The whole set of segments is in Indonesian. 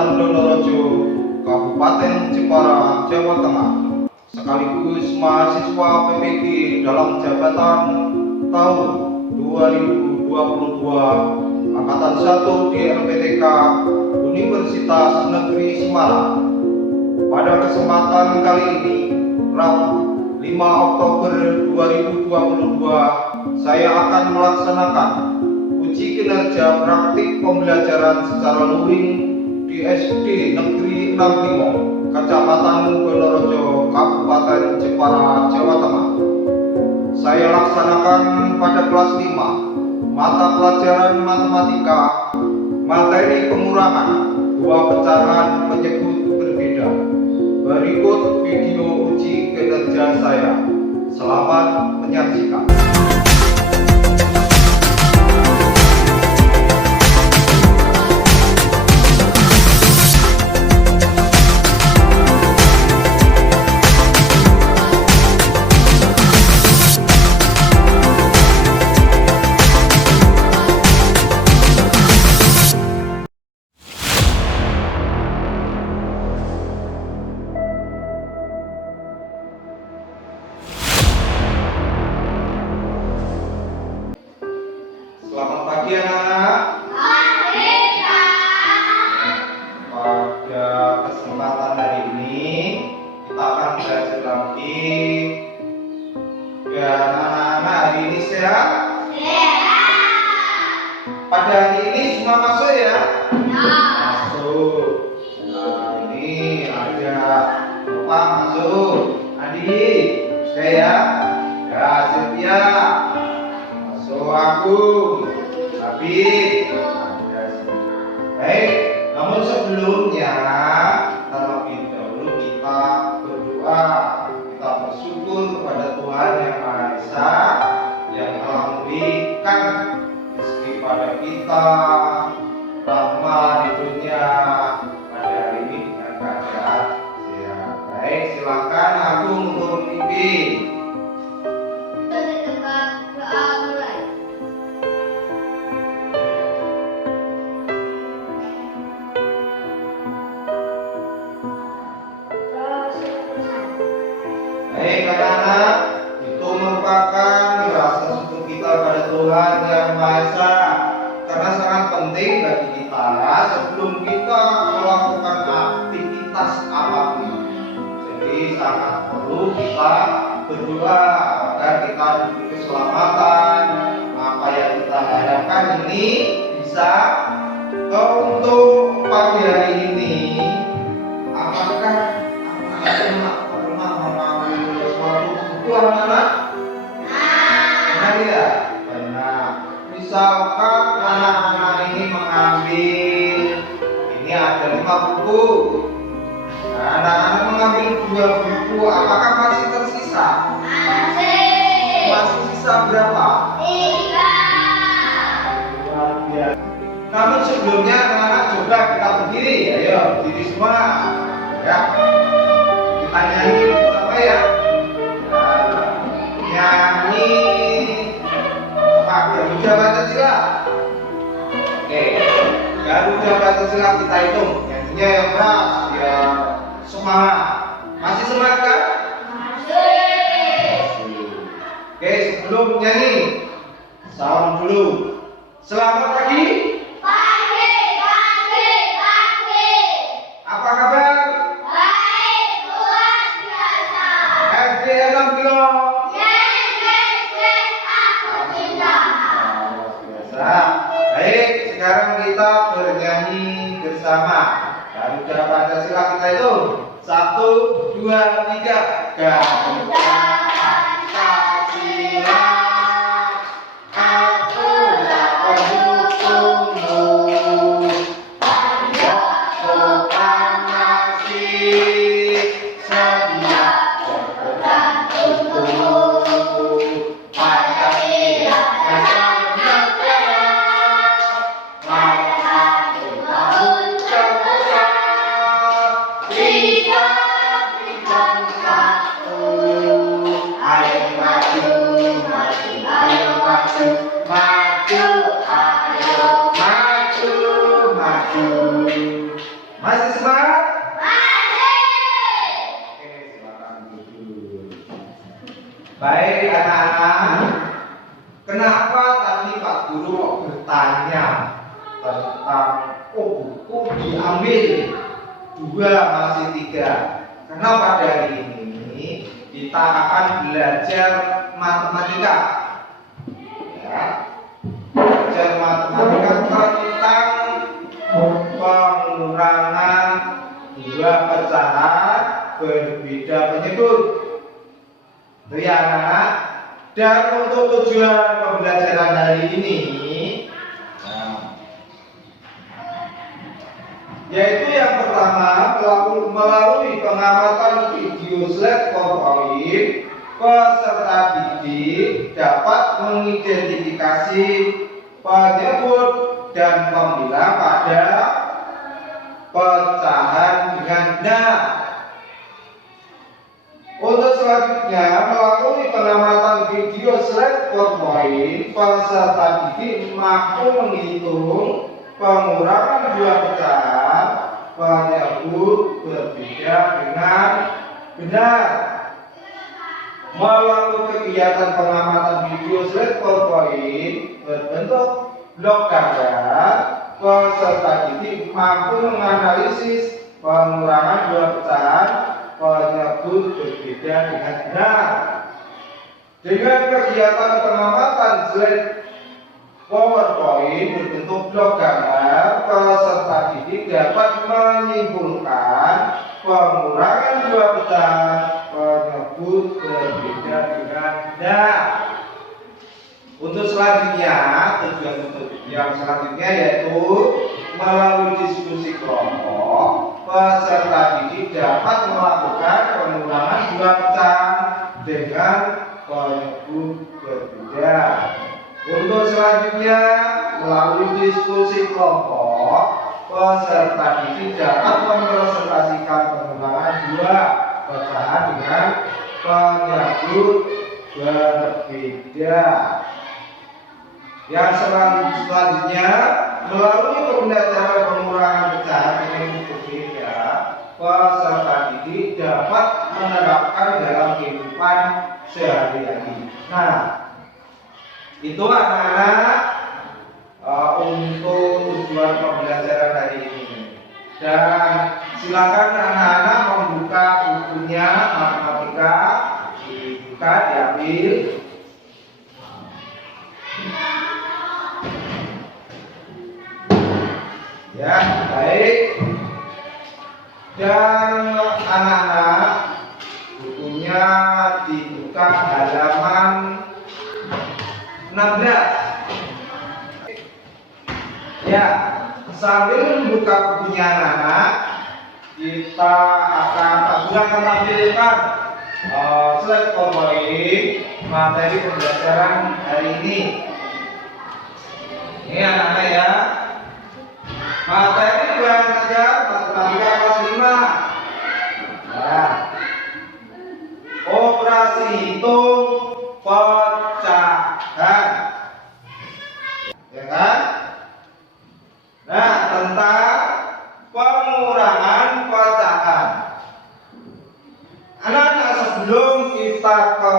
Kecamatan Donorojo, Kabupaten Jepara, Jawa Tengah, sekaligus mahasiswa PPG dalam jabatan tahun 2022 Angkatan 1 di LPTK Universitas Negeri Semarang. Pada kesempatan kali ini, Rabu 5 Oktober 2022, saya akan melaksanakan uji kinerja praktik pembelajaran secara luring di SD Negeri 65, Kecamatan Donorojo, Kabupaten Jepara, Jawa Tengah. Saya laksanakan pada kelas 5, mata pelajaran matematika, materi pengurangan, 2 pecahan menyebut berbeda. Berikut video uji kinerja saya. Selamat menyaksikan. Selamat pagi anak-anak. Pada kesempatan hari ini kita akan belajar lagi. Dan anak-anak hari ini sehat? Pada hari ini semua masuk ya? Masuk. Nah ini ada Bapak masuk, Adi, saya ya? Ya, Sylvia. Agung, Habib, baik. Namun sebelumnya, terlebih dahulu kita berdoa, kita bersyukur kepada Tuhan Yang Maha Esa yang telah memberikan rezeki pada kita, rahmat di dunia pada hari ini dengan keadaan sehat. Baik, silakan Agung untuk memimpin. Baik anak-anak, itu merupakan rasa syukur kita pada Tuhan Yang Maha Esa, karena sangat penting bagi kita sebelum kita melakukan aktivitas apapun. Jadi sangat perlu kita berdoa agar kita diberi keselamatan, apa yang kita harapkan ini bisa. Untuk pagi hari ini, apakah pernah mengambil sesuatu kebutuhan anak? Benar ya? Benar. Misalkan anak-anak ini mengambil, ini ada 5 buku. Nah, anak-anak mengambil 2 buku, apakah masih tersisa? Masih sisa berapa? 3. Luar biasa. Namun sebelumnya anak-anak coba kita berdiri, ayo berdiri semua ya. Kita nyanyi bersama ya. Nyanyi apa? Garuda Pancasila. Oke, Garuda Pancasila kita hitung. Nyanyinya yang keras, biar semangat. Masih semangat kan? Masih. Oke, sebelum nyanyi, salam dulu. Selamat pagi. Apa kabar? Baik, luar biasa. SDN 6 kilo. Aku cinta. Luar biasa. Baik, sekarang kita bernyanyi bersama. Garuda Pancasila kita itu 1, 2, 3. Garuda Pancasila. Baik anak-anak, kenapa tadi Pak Guru kok bertanya tentang buku diambil 2 masih 3? Karena pada hari ini kita akan belajar matematika. Ya, belajar matematika tentang pengurangan 2 pecahan berbeda penyebut. Itu ya anak. Dan untuk tujuan pembelajaran hari ini, yaitu yang pertama, melalui pengamatan video slide PowerPoint, peserta didik dapat mengidentifikasi penyebut dan pembilang pada pecahan dengan benar. Untuk selanjutnya, melalui pengamatan video slide PowerPoint, peserta didik mampu menghitung pengurangan 2 pecahan penyebut berbeda dengan benar. Melalui kegiatan pengamatan video slide PowerPoint berbentuk blok gambar, peserta didik mampu menganalisis pengurangan 2 pecahan penyebut berbeda dengan benar. Dengan kegiatan pengamatan slide PowerPoint berbentuk blok gambar, peserta didik dapat menyimpulkan pengurangan 2 pecahan penyebut berbeda dengan benar. Untuk selanjutnya, tujuan yang selanjutnya yaitu melalui diskusi kelompok, peserta didik dapat melakukan pengurangan 2 pecahan dengan penyebut berbeda. Untuk selanjutnya, melalui diskusi kelompok, peserta didik dapat merepresentasikan pengurangan 2 pecahan dengan penyebut berbeda. Yang selanjutnya, melalui pembelajaran pengurangan pecahan dengan berbeda, peserta didik dapat menerapkan dalam kehidupan sehari-hari. Nah, itu anak-anak untuk tujuan pembelajaran hari ini. Dan silakan anak-anak membuka bukunya matematika, dibuka, diambil. Ya, baik. Dan anak-anak bukunya dibuka halaman 16. Ya, sambil membuka bukunya anak-anak, kita akan tampilkan slide PowerPoint materi pembelajaran hari ini. Ini anak-anak ya. Materi yang saja matematika kelas 5. Ya. Operasi hitung pecahan. Ya kan? Nah, tentang pengurangan pecahan. Anak-anak, sebelum kita ke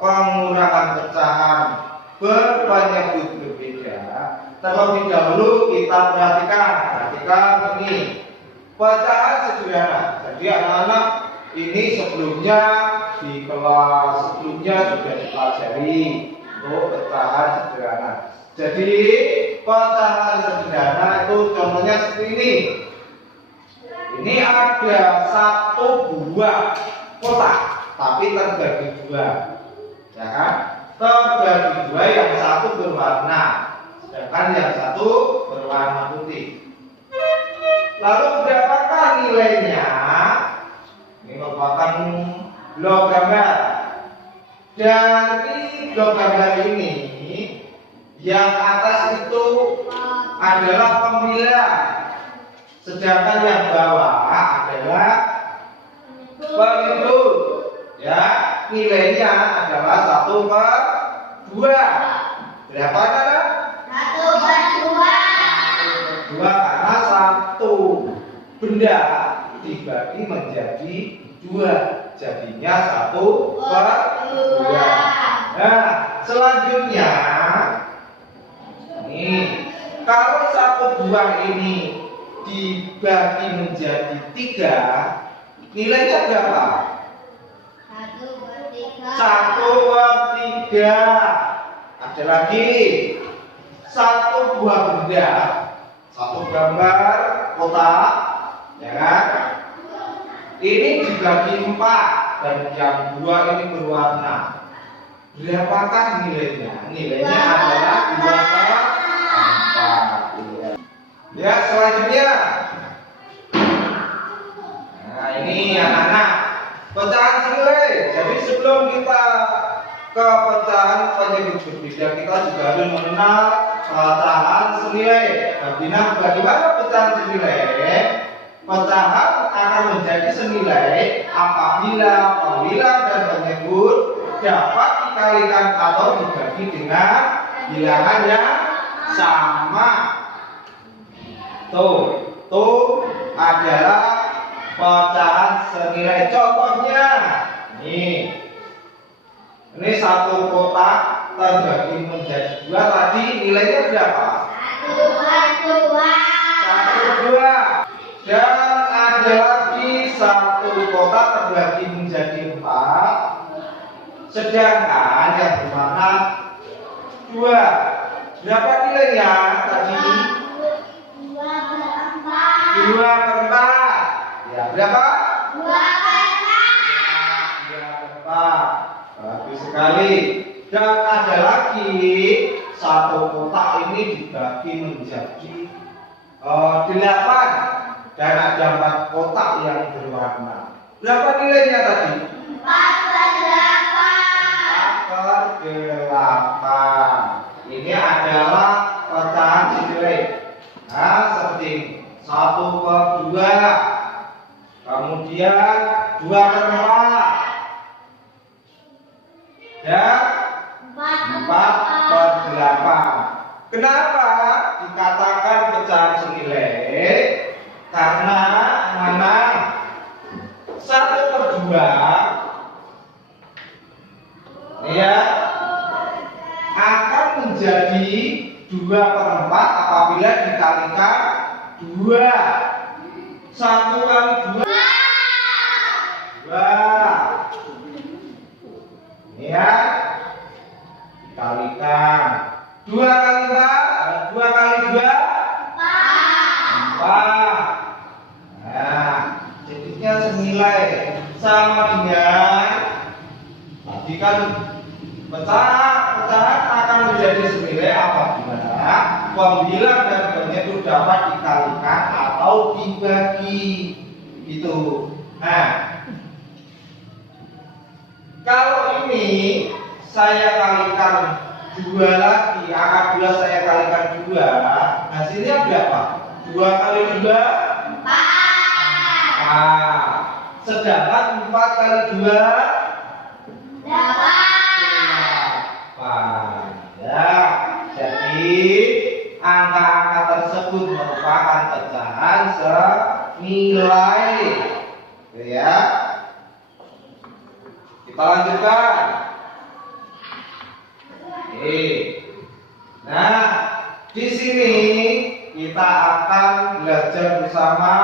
pengurangan pecahan berpenyebut berbeda, terlebih dahulu kita perhatikan ini pecahan sederhana. Jadi anak-anak ini sebelumnya di kelas sebelumnya sudah dipelajari untuk pecahan sederhana. Jadi pecahan sederhana itu contohnya seperti ini. Ini ada 1 buah kotak, tapi terbagi 2, ya kan? Terbagi 2, yang satu berwarna, sedangkan yang satu berwarna putih. Lalu berapakah nilainya? Ini merupakan blok gambar. Dari blok gambar ini, yang atas itu adalah pembilang, sedangkan yang bawah adalah penyebut. Ya, nilainya adalah 1/2. Berapa anak? 1/2 karena satu benda dibagi menjadi 2, jadinya 1/2. Dua. Nah, selanjutnya nih, kalau satu buah ini dibagi menjadi 3, nilainya berapa? 1/3. 1/3. Ada lagi satu buah benda, satu gambar kotak, ya kan? Ini dibagi 4 dan yang 2 ini berwarna. Berapakah nilainya? Nilainya adalah 2/4. Ya, selanjutnya. Nah, ini anak-anak, pecahan senilai. Jadi sebelum kita ke pecahan penyebut berbeda, kita juga harus mengenal pecahan senilai. Bagaimana pecahan senilai? Pecahan akan menjadi senilai apabila pembilang dan penyebut dapat dikalikan atau dibagi dengan bilangan yang sama. Tuh adalah pecahan senilai. Contohnya, ini satu kotak terbagi menjadi 2, tadi nilainya berapa? 1/2. Dan ada lagi satu kotak terbagi menjadi 4, sedangkan yang berwarna 2. Berapa nilainya tadi? 2/4. Ya, berapa? 2/4. Bagus sekali. Dan ada lagi satu kotak ini dibagi menjadi 8 dan ada 4 kotak yang berwarna. Berapa nilainya tadi? 4/8. Ini adalah pecahan senilai. Nah, seperti 1/2, kemudian 2/4 dan 4/8. Kenapa dikatakan pecahan senilai? Karena mana 1/2 ya akan menjadi 2/4 apabila dikalikan 2. 1 kali 2 ya, dikalikan 2 kali 4, 2 kali 2 4. Nah, jadinya senilai sama dengan tadi kan pecahan akan menjadi senilai apabila pembilang dan penyebut dapat dikalikan atau dibagi gitu. Nah, kalau ini saya kalikan 2 lagi, angka 2 saya kalikan 2, hasilnya berapa? 2 kali 2 4. Sedangkan 4 kali 2 8. Ya, jadi angka-angka tersebut merupakan pecahan senilai. Ya. Kita lanjutkan. Nah, di sini kita akan belajar bersama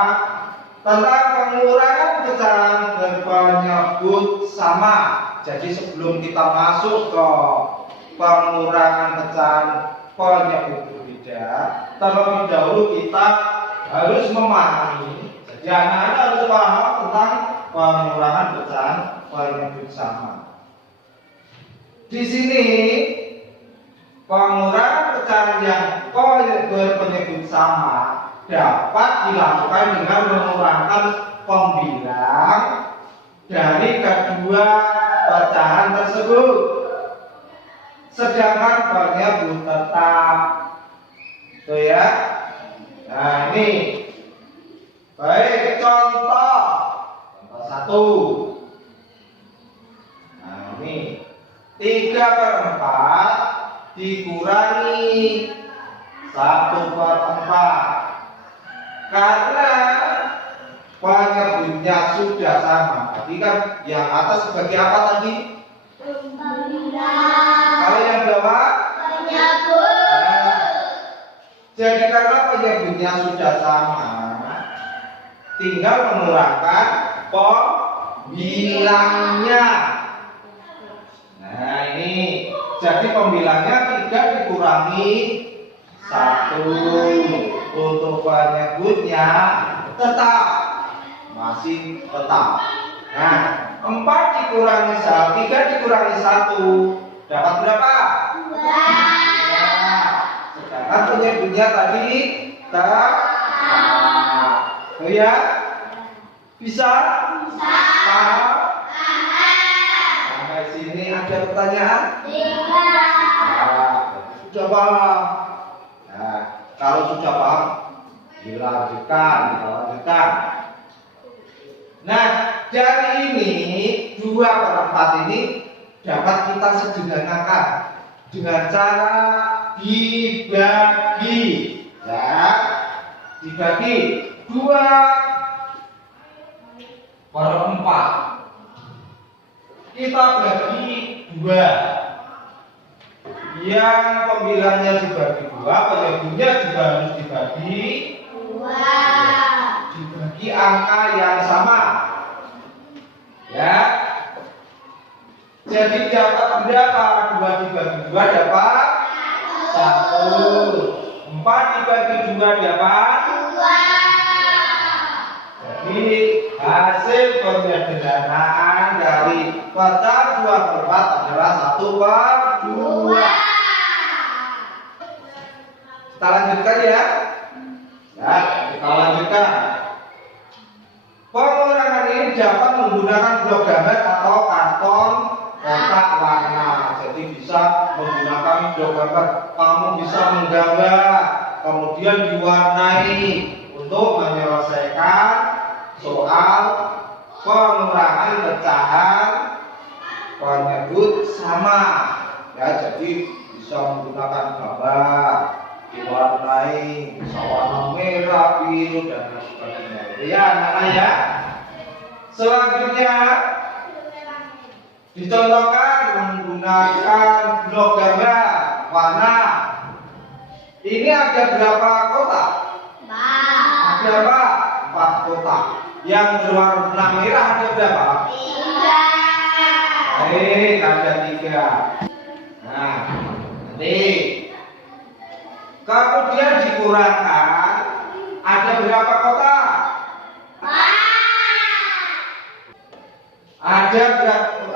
tentang pengurangan pecahan berpenyebut sama. Jadi sebelum kita masuk ke pengurangan pecahan penyebut berbeda, terlebih dahulu kita harus memahami. Jadi anak-anak harus paham tentang pengurangan pecahan penyebut sama. Di sini pengurangan pecahan yang berpenyebut sama dapat dilakukan dengan mengurangkan pembilang dari kedua pecahan tersebut, sedangkan penyebut tetap. Tuh ya. Nah, ini baik, contoh 1. Nah, ini 3/4 dikurangi 1/4. Karena penyebutnya sudah sama. Tadi kan yang atas sebagai apa tadi? Kalau yang bawah, jadi karena penyebutnya sudah sama, tinggal mengurangkan pembilangnya. Nah ini, jadi pembilangnya 3 dikurangi 1. Untuk penyebutnya tetap, masih tetap. Nah 4 dikurangi 1, 3 dikurangi 1 dapat berapa? 2. Sedangkan penyebutnya tadi tetap. Oh ya? Bisa? Paham? Sampai sini ada pertanyaan? Sudah paham? Nah, kalau sudah paham, dilanjutkan. Nah, dari ini 2/4 ini dapat kita sederhanakan dengan cara dibagi. Ya, dibagi 2/4. Kita bagi 2. Yang pembilangnya dibagi 2, penyebutnya juga harus dibagi 2. Dibagi angka yang sama. Ya. Jadi dapat berapa? 2 dibagi 2 dapat 1. 4 dibagi 2 dapat 2. Jadi hasil penyederhanaan dari pecah 2/4 adalah 1/2. Kita lanjutkan ya. Ya, kita lanjutkan. Pengurangan ini dapat menggunakan blok gambar atau karton kotak warna. Jadi bisa menggunakan blok gambar. Kamu bisa menggambar, kemudian diwarnai untuk menyelesaikan soal pengurangan pecahan penyebut sama. Ya, jadi bisa menggunakan gambar, diwarnai, bisa warna merah, biru dan lain sebagainya. Ya, anak-anak ya. Selanjutnya dicontohkan menggunakan blok gambar warna. Ini ada berapa kotak? Ada apa? 4 kotak. Yang berwarna merah ada berapa? 3. Baik, ada 3. Nah, nanti kemudian dikurangkan ada berapa kotak? 4. Ada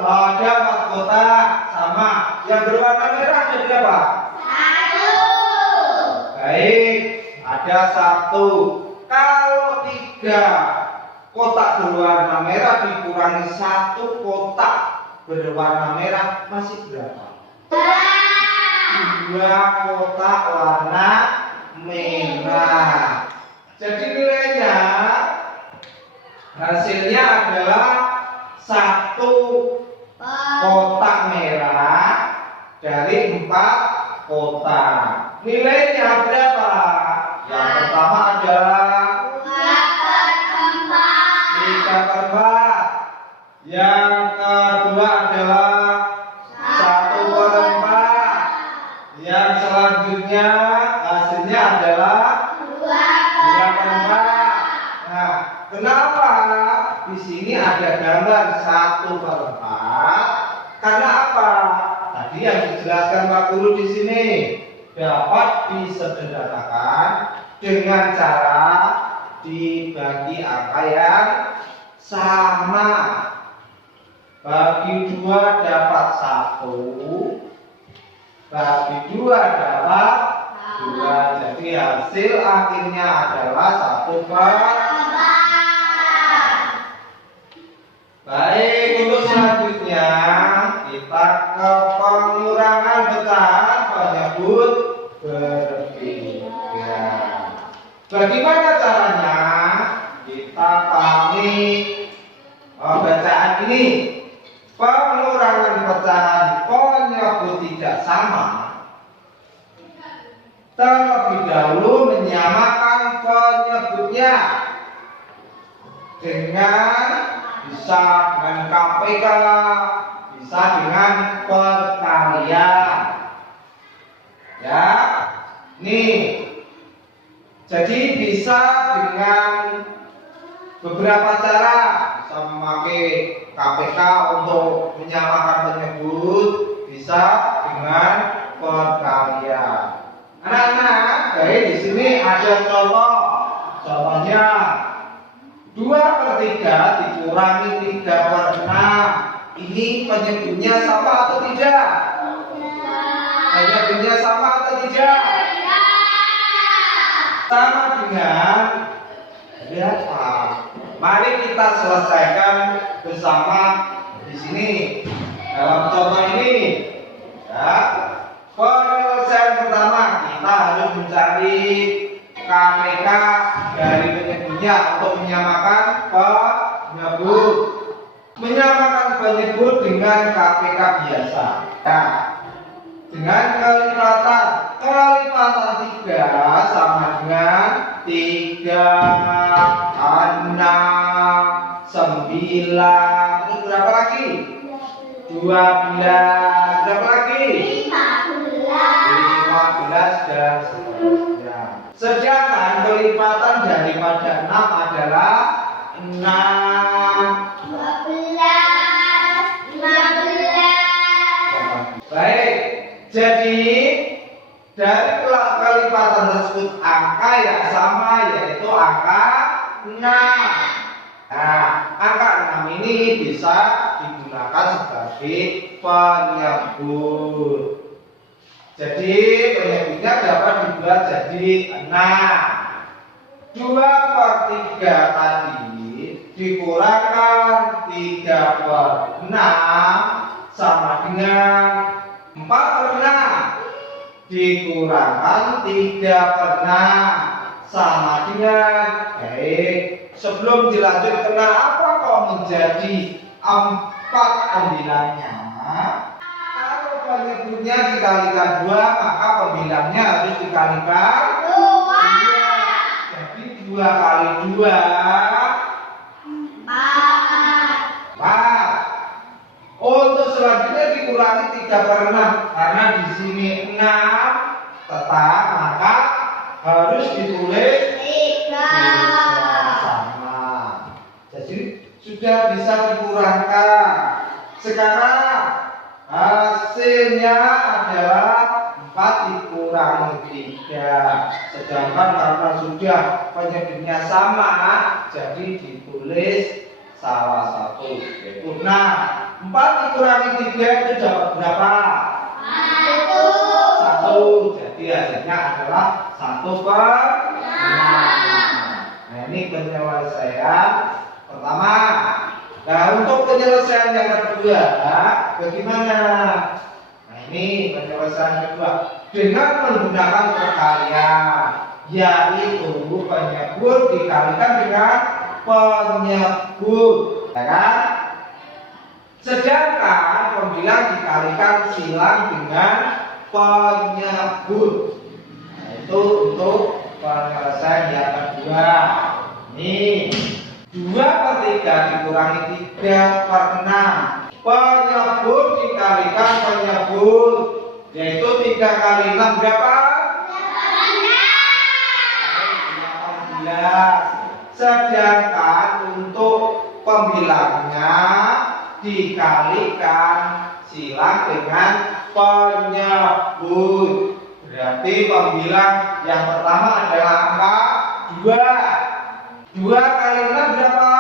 4 kotak sama. Yang berwarna merah ada berapa? 1. Baik, ada 1. Kalau 3 kotak berwarna merah dikurangi 1 kotak berwarna merah masih berapa? 2 kotak warna merah. Jadi nilainya hasilnya adalah 1 kotak merah dari 4 kotak. Nilainya berapa? Yang pertama adalah 3/4. Yang kedua adalah 1/4. Yang selanjutnya hasilnya adalah 2/4. Nah, kenapa di sini ada gambar 1/4? Karena apa? Tadi yang dijelaskan Pak Guru di sini dapat disederhanakan dengan cara dibagi angka yang sama. Bagi 2 dapat 1, bagi 2 dapat 2. Jadi hasil akhirnya adalah 1/4. Baik, untuk selanjutnya kita ke pengurangan pecahan penyebut berbeda. Bagaimana caranya? Kita pahami bacaan ini. Pengurangan pecahan penyebut tidak sama terlebih dahulu menyamakan penyebutnya dengan KPK, bisa dengan perkalian. Ya, nih. Jadi bisa dengan beberapa cara, bisa memakai KPK untuk menyamakan penyebut, bisa dengan perkalian. Anak-anak, baik di sini ada contoh. Contohnya 2/3 dikurangi 3/6. Ini penyebutnya sama atau tidak? Penyebutnya sama atau tidak? Sama dengan berapa? Mari kita selesaikan bersama di sini. Dalam contoh ini, ya, penyelesaian pertama kita harus mencari KPK dari penyebutnya untuk menyamakan penyebut. Menyamakan penyebut dengan KPK biasa. Nah, dengan kelipatan 3 sama dengan 3, 6, 9. Terus berapa lagi? 12. Berapa lagi? 15 dan seterusnya. Sedangkan kelipatan daripada 6 adalah 6. 15. Baik, jadi dari kelipatan tersebut angka yang sama yaitu angka 6. Nah, angka 6 ini bisa digunakan sebagai penyebut. Jadi penyebutnya dapat dibuat jadi 6. 2/3 tadi dikurangkan 3/6 sama dengan 4/6 dikurangkan 3/6 sama dengan, baik, sebelum dilanjut kenapa kok menjadi 4 pembilangnya? Kalau penyebutnya dikalikan 2 maka pembilangnya harus dikalikan 2. Jadi 2 kali 2 4. Untuk selanjutnya dikurangi 3/6 karena di sini 6 tetap, maka harus ditulis 3 sama. Jadi sudah bisa dikurangkan. Sekarang hasilnya adalah 4 dikurangi 3. Sedangkan karena sudah penyebutnya sama, jadi ditulis salah satu yaitu 6. 4 dikurangi 3 itu dapat berapa? 1. Jadi hasilnya adalah 1/6. Nah, ini penyelesaian pertama. Nah, untuk penyelesaian yang kedua, bagaimana? Nah, ini penyelesaian kedua dengan menggunakan perkalian, yaitu penyebut dikalikan dengan penyebut, ya kan? Sedangkan pembilang dikalikan silang dengan penyebut. Nah, itu untuk penyelesaian yang kedua. Ini 2/3 dikurangi 3/6. Penyebut dikalikan penyebut, yaitu 3 kali 6 berapa? 18. Sedangkan untuk pembilangnya dikalikan silang dengan penyebut. Berarti pembilang yang pertama adalah angka 2. 2 kali 6 berapa?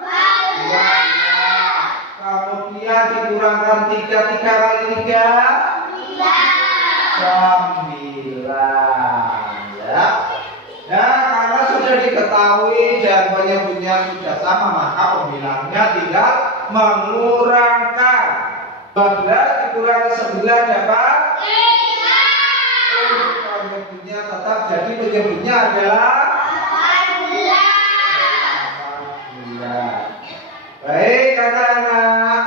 12. Kemudian dikurangkan 3 kali 3 9. Ya. Nah, karena sudah diketahui dan penyebutnya sudah sama, maka pembilangnya tinggal mengurangkan. 12 dikurangi 9 dapat 3. Penyebutnya tetap, jadi penyebutnya adalah 18. Baik, anak-anak,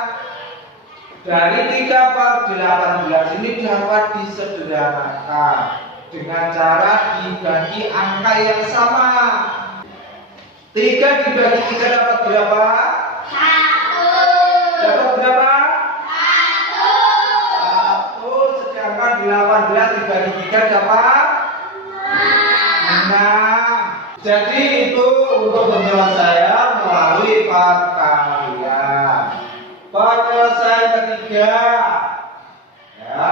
dari 3/18 ini dapat disederhanakan dengan cara dibagi angka yang sama. 3 dibagi 3 dapat berapa? 1. Dapat berapa? 1. 18 dibagi 3 dapat 6. Jadi itu untuk penyelesaian melalui perkalian. Penyelesaian ketiga, ya,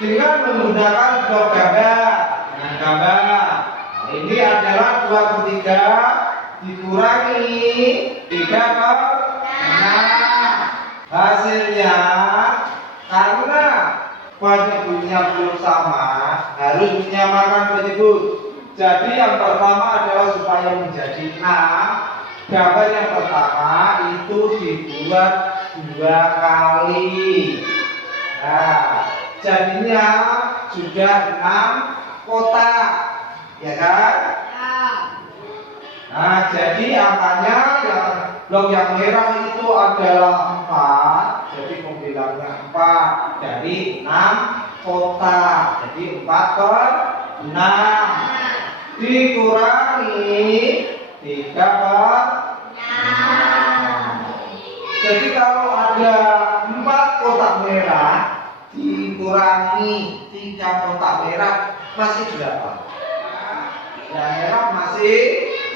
dengan menggunakan blok gambar. Dengan gambar, ini adalah 2/3 dikurangi 3/6. Hasilnya, karena penyebutnya belum sama, harus menyamakan penyebut. Jadi yang pertama adalah supaya menjadi 6. Gambar yang pertama itu dibuat 2 kali. Nah, jadinya sudah 6 kotak, ya kan? Nah, jadi angkanya yang blok yang merah itu adalah 4. Jadi pembilangnya 4. Jadi 6 kotak. Jadi 4/6 dikurangi 3/6. Jadi kalau ada 4 kotak merah dikurangi 3 kotak merah masih berapa? Yang merah masih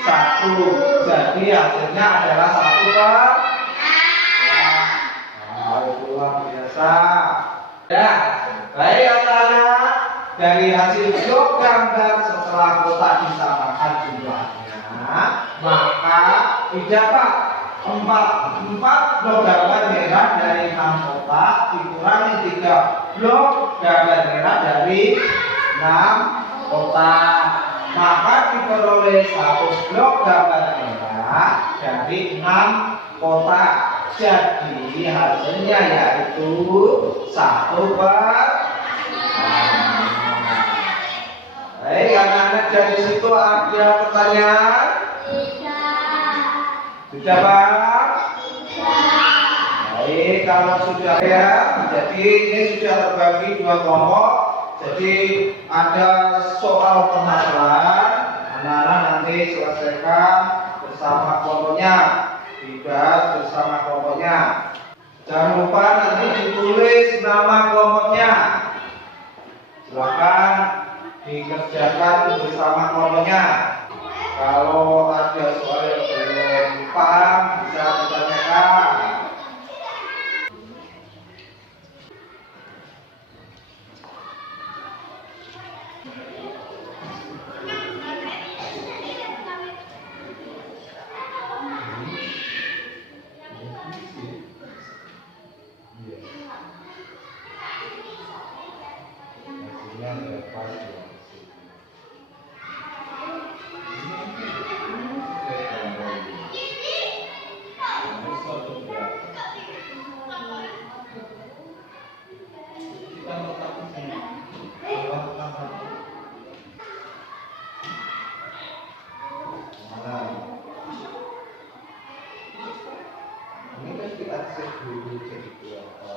1. Jadi hasilnya adalah 1/6. Nah, itu luar biasa. Ya, baik anak-anak, dari hasil blok gambar setelah kotak disamakan jumlahnya, maka didapat 4 blok gambar merah dari 6 kotak dikurangi 3 blok gambar merah dari 6 kotak, maka diperoleh 1 blok gambar merah dari 6 kotak. Jadi hasilnya yaitu 1/6. Baik anak-anak, dari situ ada pertanyaan? Sudah Pak? Baik, kalau sudah ya, jadi ini sudah terbagi 2 kelompok. Jadi ada soal pemahaman, anak-anak nanti selesaikan bersama kelompoknya, dibahas bersama kelompoknya. Jangan lupa nanti ditulis nama kelompoknya. Silakan dikerjakan bersama kelompoknya. Kalau ada soal yang belum paham bisa ditanyakan. Ini kan kita cek dulu jadi berapa.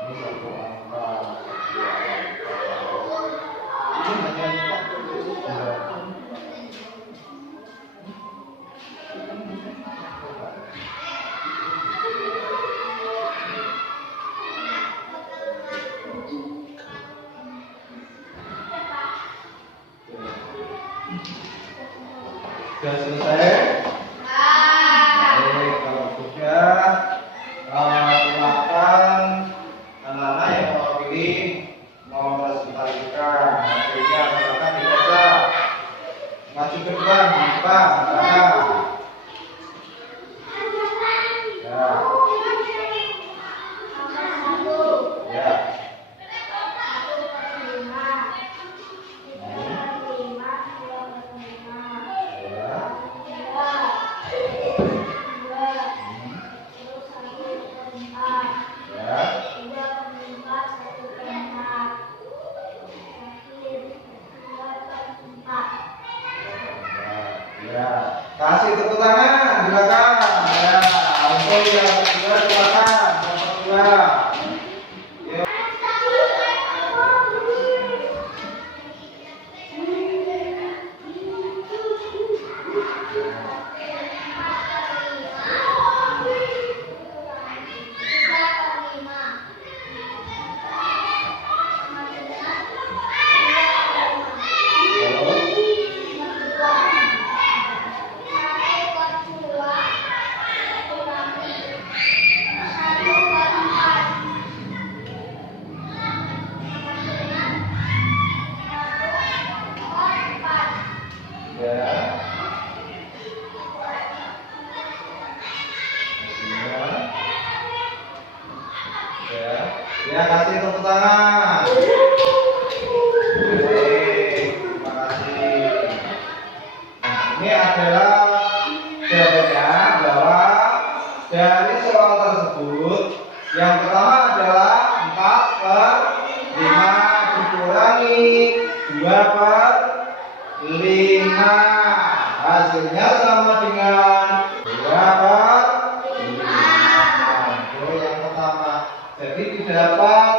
Ini 1 angka, 2 angka. Ini hanya 4. Sudah selesai? Baik, kalau sudah, silakan anak-anak yang mau pilih mau presentasikan hasilnya, silakan dibaca. Maju ke depan, Pak. Ya. Kasih tepuk tangan, silakan. Ya, untuk yang kedua silakan. Yang kedua. Ya. 2/5. Hasilnya sama dengan 2/5. Itu yang pertama. Jadi didapat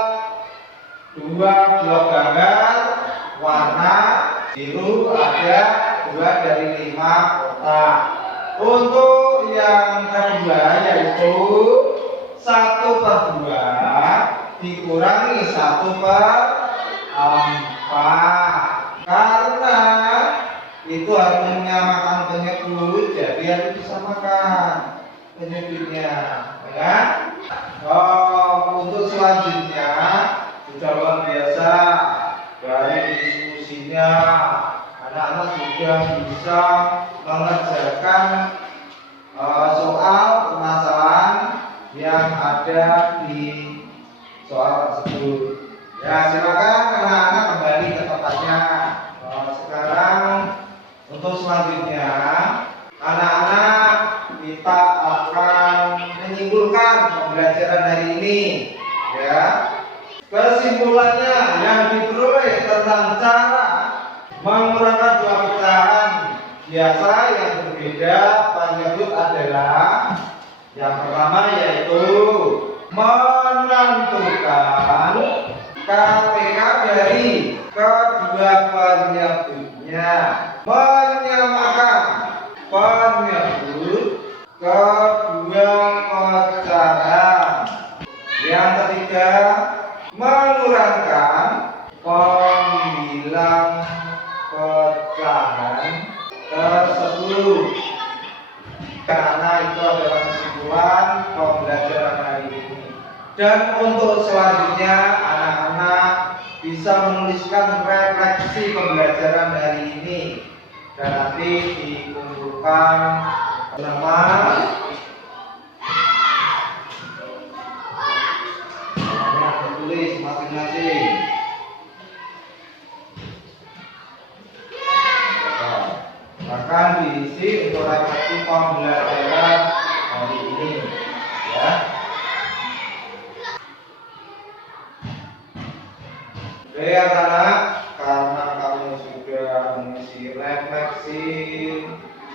2 blok gambar warna biru, ada 2/5 kotak. Untuk yang kedua yaitu 1/2 dikurangi 1/4, karena itu harus menyamakan penyebut, jadi harus disamakan penyebutnya, ya. Untuk selanjutnya sudah luar biasa dari diskusinya, anak-anak sudah bisa mengerjakan soal permasalahan yang ada di soal tersebut. Ya, silakan anak-anak kembali ke tempatnya. Sekarang untuk selanjutnya anak-anak kita akan menyimpulkan pembelajaran hari ini, ya. Kesimpulannya yang diperoleh tentang cara mengurangkan dua pecahan biasa yang berbeda penyebut adalah yang pertama yaitu menentukan KPK dari kedua penyebutnya, menyamakan penyebut kedua pecahan. Yang ketiga, mengurangkan pembilang pecahan tersebut. Karena itu adalah kesimpulan pembelajaran hari ini. Dan untuk selanjutnya anak-anak bisa menuliskan refleksi pembelajaran hari ini dan nanti dikumpulkan nama tulis masing-masing. Akan diisi untuk refleksi pembelajaran hari ini, ya. Oke anak-anak, karena kamu sudah mengisi refleksi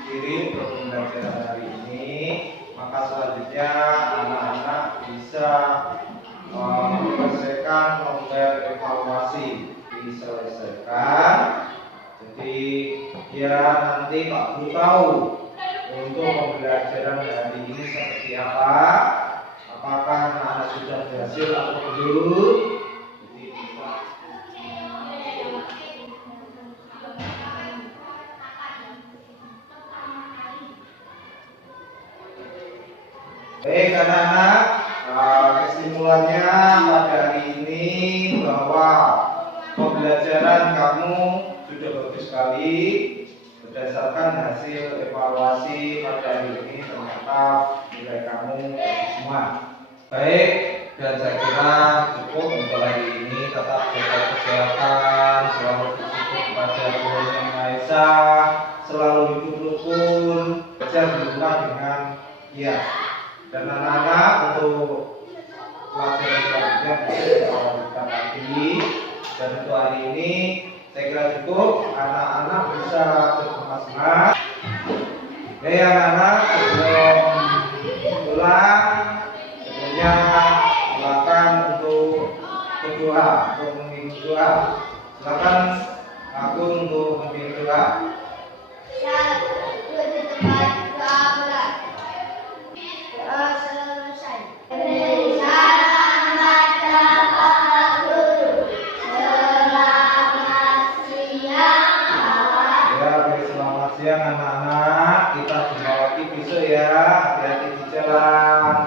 diri untuk pembelajaran hari ini, maka selanjutnya anak-anak bisa menyelesaikan nomor evaluasi, diselesaikan. Jadi biar nanti Pak Guru tahu untuk pembelajaran hari ini seperti apa, apakah anak-anak sudah berhasil atau belum. Jadi bisa. Baik anak-anak, kesimpulannya pada hari ini bahwa pembelajaran kamu sudah bagus sekali. Berdasarkan hasil evaluasi pada hari ini ternyata nilai kamu bagus semua. Baik, dan saya kira cukup untuk hari ini. Tetap jaga kesehatan, selalu bersyukur kepada Tuhan Yang Maha Esa, selalu hidup rukun, belajar berhubungan dengan giat. Dan anak-anak untuk pelajaran selanjutnya bisa kita lagi. Dan untuk hari ini saya kira cukup, anak-anak bisa bersemangat. Oke anak-anak, sebelum pulang sebelumnya silakan untuk berdoa, untuk memimpin doa. Silakan aku untuk memimpin doa. Siang anak-anak, kita jumpa lagi besok ya. Hati-hati di jalan.